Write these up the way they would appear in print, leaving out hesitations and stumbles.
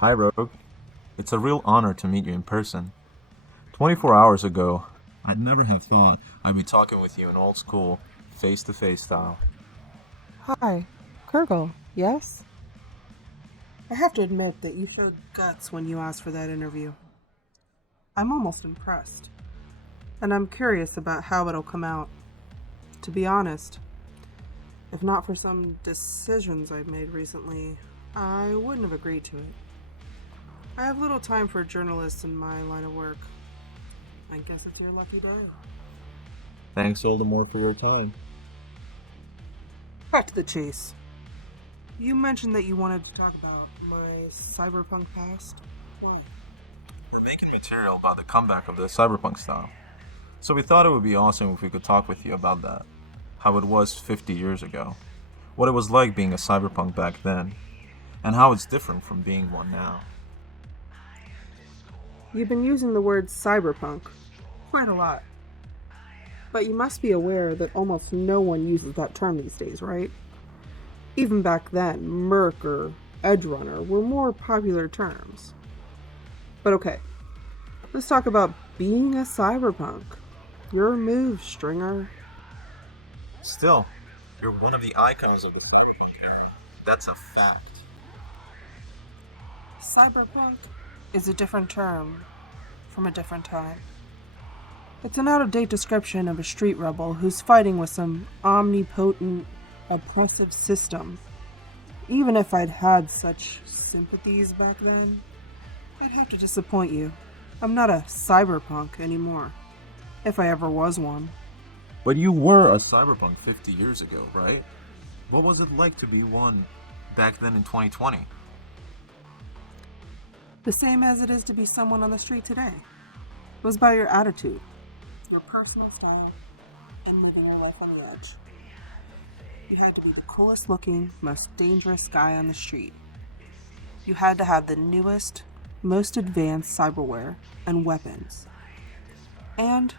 Hi, Rogue. It's a real honor to meet you in person. 24 hours ago, I'd never have thought I'd be talking with you in old school, face to face style. Hi, Kurgle, yes? I have to admit that you showed guts when you asked for that interview. I'm almost impressed, and I'm curious about how it'll come out. To be honest, if not for some decisions I've made recently, I wouldn't have agreed to it. I have little time for journalists in my line of work. I guess it's your lucky day. Thanks all the more for your time. Back to the chase. You mentioned that you wanted to talk about my cyberpunk past. We're making material about the comeback of the Cyberpunk Style. So we thought it would be awesome if we could talk with you about that. How it was 50 years ago. What it was like being a cyberpunk back then. And how it's different from being one now. You've been using the word cyberpunk quite a lot. But you must be aware that almost no one uses that term these days, right? Even back then, Merc or Edgerunner were more popular terms. But okay, let's talk about being a cyberpunk. Your move, Stringer. Still, you're one of the icons of the cyberpunk era. That's a fact. Cyberpunk is a different term from a different time. It's an out-of-date description of a street rebel who's fighting with some omnipotent, oppressive system. Even if I'd had such sympathies back then, I'd have to disappoint you. I'm not a cyberpunk anymore, if I ever was one. But you were a cyberpunk 50 years ago, right? What was it like to be one back then in 2020? The same as it is to be someone on the street today. It was by your attitude, your personal style, and moving your life on the edge. You had to be the coolest looking, most dangerous guy on the street. You had to have the newest, most advanced cyberware and weapons. And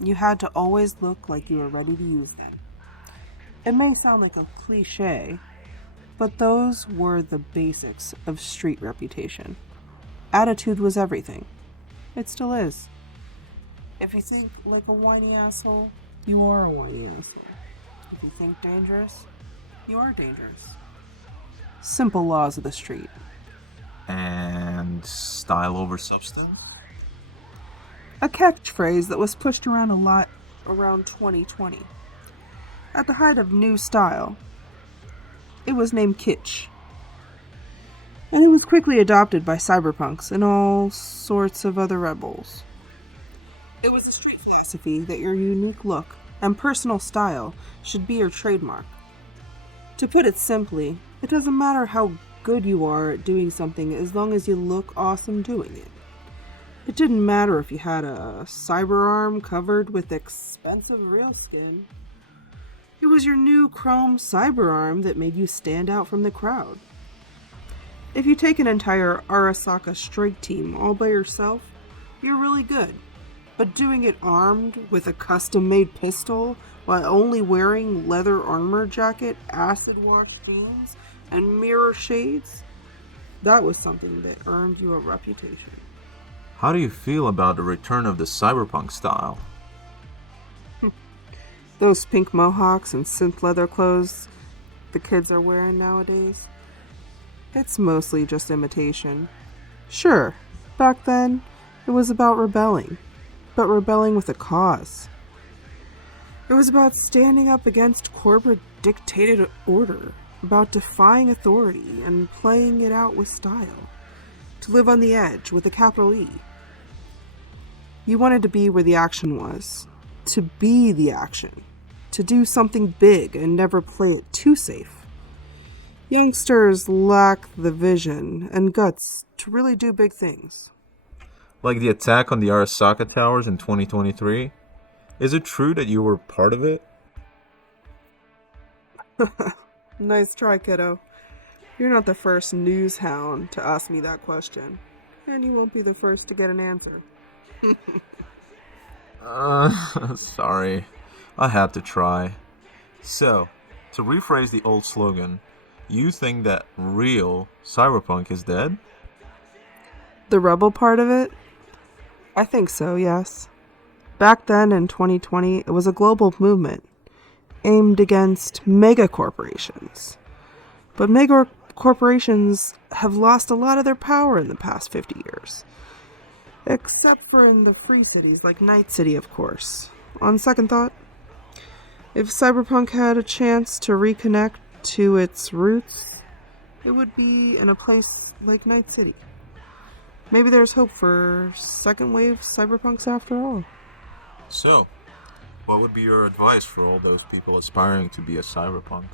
you had to always look like you were ready to use them. It may sound like a cliche, but those were the basics of street reputation. Attitude was everything. It still is. If you think like a whiny asshole, you are a whiny asshole. If you think dangerous, you are dangerous. Simple laws of the street. And style over substance? A catchphrase that was pushed around a lot around 2020. At the height of new style, it was named kitsch. And it was quickly adopted by cyberpunks and all sorts of other rebels. It was a street philosophy that your unique look and personal style should be your trademark. To put it simply, it doesn't matter how good you are at doing something as long as you look awesome doing it. It didn't matter if you had a cyber arm covered with expensive real skin. It was your new chrome cyber arm that made you stand out from the crowd. If you take an entire Arasaka strike team all by yourself, you're really good. But doing it armed with a custom-made pistol while only wearing leather armor jacket, acid wash jeans, and mirror shades, that was something that earned you a reputation. How do you feel about the return of the cyberpunk style? Those pink mohawks and synth leather clothes the kids are wearing nowadays, it's mostly just imitation. Sure, back then, it was about rebelling, but rebelling with a cause. It was about standing up against corporate dictated order, about defying authority and playing it out with style. To live on the edge with a capital E. You wanted to be where the action was. To be the action. To do something big and never play it too safe. Youngsters lack the vision and guts to really do big things. Like the attack on the Arasaka Towers in 2023? Is it true that you were part of it? Nice try, kiddo. You're not the first news hound to ask me that question. And you won't be the first to get an answer. Sorry. I had to try. So, to rephrase the old slogan, you think that real cyberpunk is dead? The rebel part of it? I think so, yes. Back then in 2020, it was a global movement aimed against mega corporations. But mega corporations have lost a lot of their power in the past 50 years. Except for in the free cities like Night City, of course. On second thought, if Cyberpunk had a chance to reconnect to its roots, it would be in a place like Night City. Maybe there's hope for second wave Cyberpunks after all. So, what would be your advice for all those people aspiring to be a cyberpunk?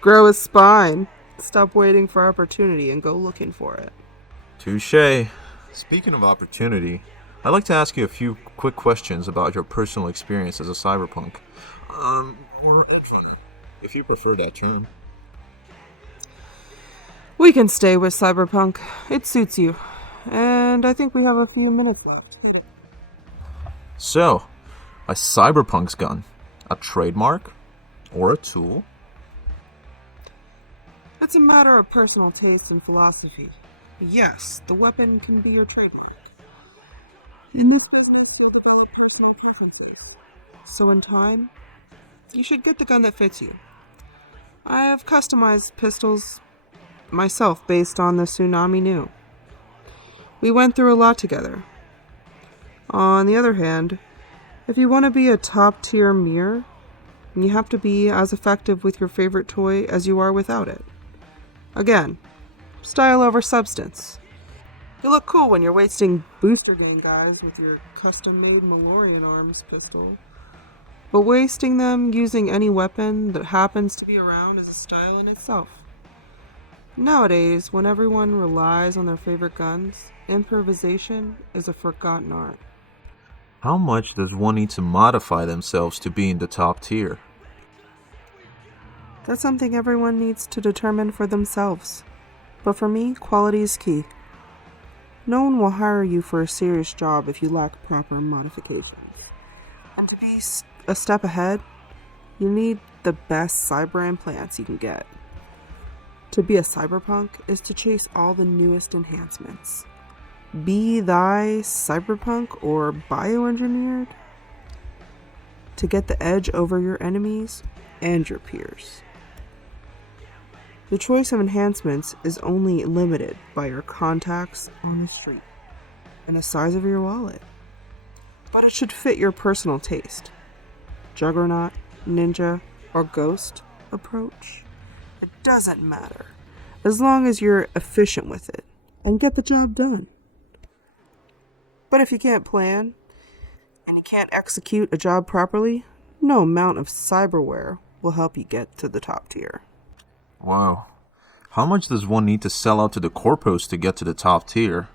Grow a spine. Stop waiting for opportunity and go looking for it. Touché. Speaking of opportunity, I'd like to ask you a few quick questions about your personal experience as a cyberpunk. Or Edgerunner, if you prefer that term. We can stay with Cyberpunk. It suits you. And I think we have a few minutes left. So, a cyberpunk's gun, a trademark or a tool? It's a matter of personal taste and philosophy. Yes, the weapon can be your trademark. In this business, you develop personal preferences. So in time, you should get the gun that fits you. I have customized pistols myself based on the Tsunami New. We went through a lot together. On the other hand, if you want to be a top-tier mirror, you have to be as effective with your favorite toy as you are without it. Again, style over substance. You look cool when you're wasting booster gang guys with your custom-made Malorian arms pistol, but wasting them using any weapon that happens to be around is a style in itself. Nowadays, when everyone relies on their favorite guns, improvisation is a forgotten art. How much does one need to modify themselves to be in the top tier? That's something everyone needs to determine for themselves. But for me, quality is key. No one will hire you for a serious job if you lack proper modifications. And to be a step ahead, you need the best cyber implants you can get. To be a cyberpunk is to chase all the newest enhancements. Be thy cyberpunk or bioengineered to get the edge over your enemies and your peers. The choice of enhancements is only limited by your contacts on the street and the size of your wallet. But it should fit your personal taste. Juggernaut, ninja, or ghost approach. It doesn't matter, as long as you're efficient with it and get the job done. But if you can't plan and you can't execute a job properly, no amount of cyberware will help you get to the top tier. Wow. How much does one need to sell out to the corpos to get to the top tier?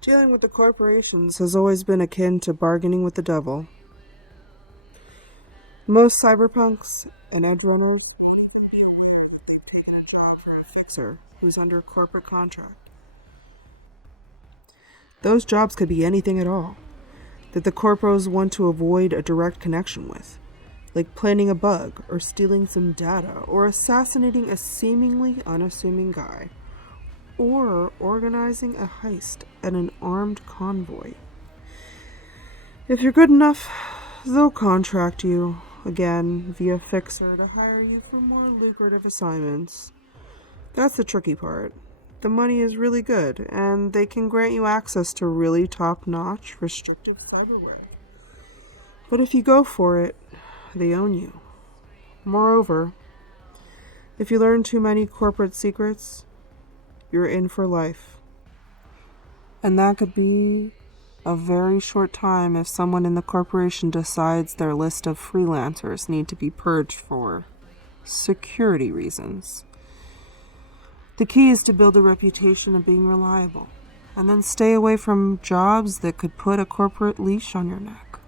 Dealing with the corporations has always been akin to bargaining with the devil. Most cyberpunks and edgerunners get a job from a fixer who's under a corporate contract. Those jobs could be anything at all that the corpos want to avoid a direct connection with, like planting a bug or stealing some data or assassinating a seemingly unassuming guy, or organizing a heist at an armed convoy. If you're good enough, they'll contract you, again, via Fixer to hire you for more lucrative assignments. That's the tricky part. The money is really good, and they can grant you access to really top-notch, restrictive cyberware. But if you go for it, they own you. Moreover, if you learn too many corporate secrets, you're in for life. And that could be a very short time if someone in the corporation decides their list of freelancers need to be purged for security reasons. The key is to build a reputation of being reliable, and then stay away from jobs that could put a corporate leash on your neck.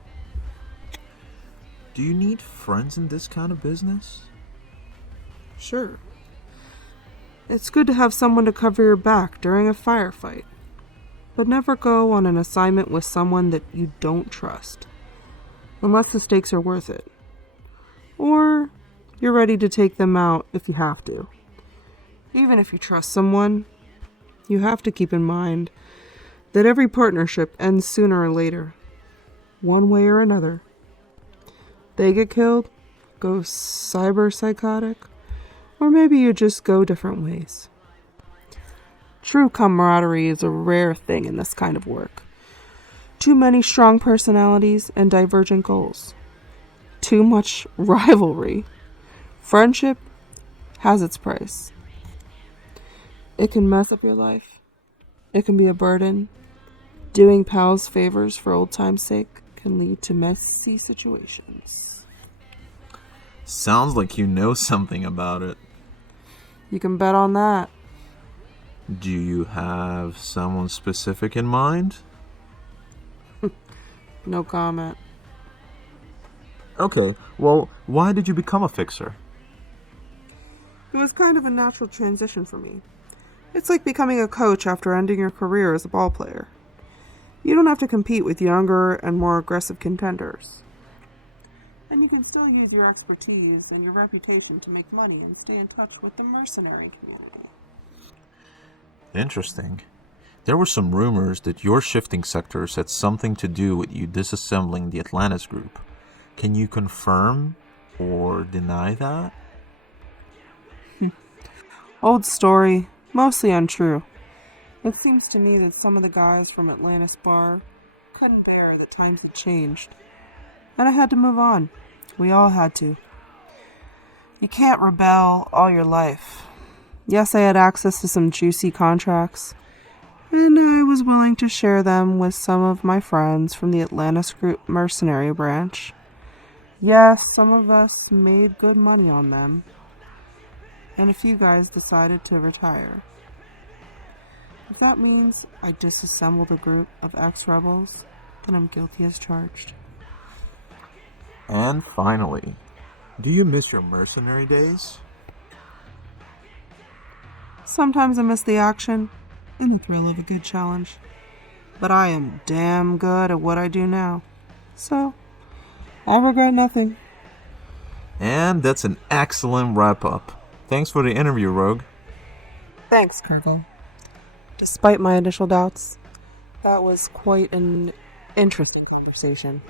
Do you need friends in this kind of business? Sure. It's good to have someone to cover your back during a firefight, but never go on an assignment with someone that you don't trust, unless the stakes are worth it. Or You're ready to take them out if you have to. Even if you trust someone, you have to keep in mind that every partnership ends sooner or later, one way or another. They get killed, go cyber psychotic, or maybe you just go different ways. True camaraderie is a rare thing in this kind of work. Too many strong personalities and divergent goals. Too much rivalry. Friendship has its price. It can mess up your life. It can be a burden. Doing pals favors for old time's sake can lead to messy situations. Sounds like you know something about it. You can bet on that. Do you have someone specific in mind? No comment. Okay, well, why did you become a fixer? It was kind of a natural transition for me. It's like becoming a coach after ending your career as a ball player. You don't have to compete with younger and more aggressive contenders. And you can still use your expertise and your reputation to make money and stay in touch with the mercenary community. Interesting. There were some rumors that your shifting sectors had something to do with you disassembling the Atlantis group. Can you confirm or deny that? Old story, mostly untrue. It seems to me that some of the guys from Atlantis Bar couldn't bear that times had changed. And I had to move on. We all had to. You can't rebel all your life. Yes, I had access to some juicy contracts, and I was willing to share them with some of my friends from the Atlantis Group mercenary branch. Yes, some of us made good money on them, and a few guys decided to retire. If that means I disassembled a group of ex-rebels, then I'm guilty as charged. And finally, do you miss your mercenary days? Sometimes I miss the action and the thrill of a good challenge, but I am damn good at what I do now, so I regret nothing. And that's an excellent wrap-up. Thanks for the interview, Rogue. Thanks, Kirkle. Despite my initial doubts, that was quite an interesting conversation.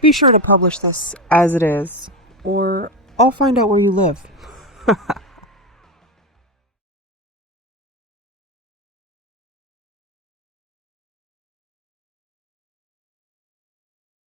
Be sure to publish this as it is, or I'll find out where you live.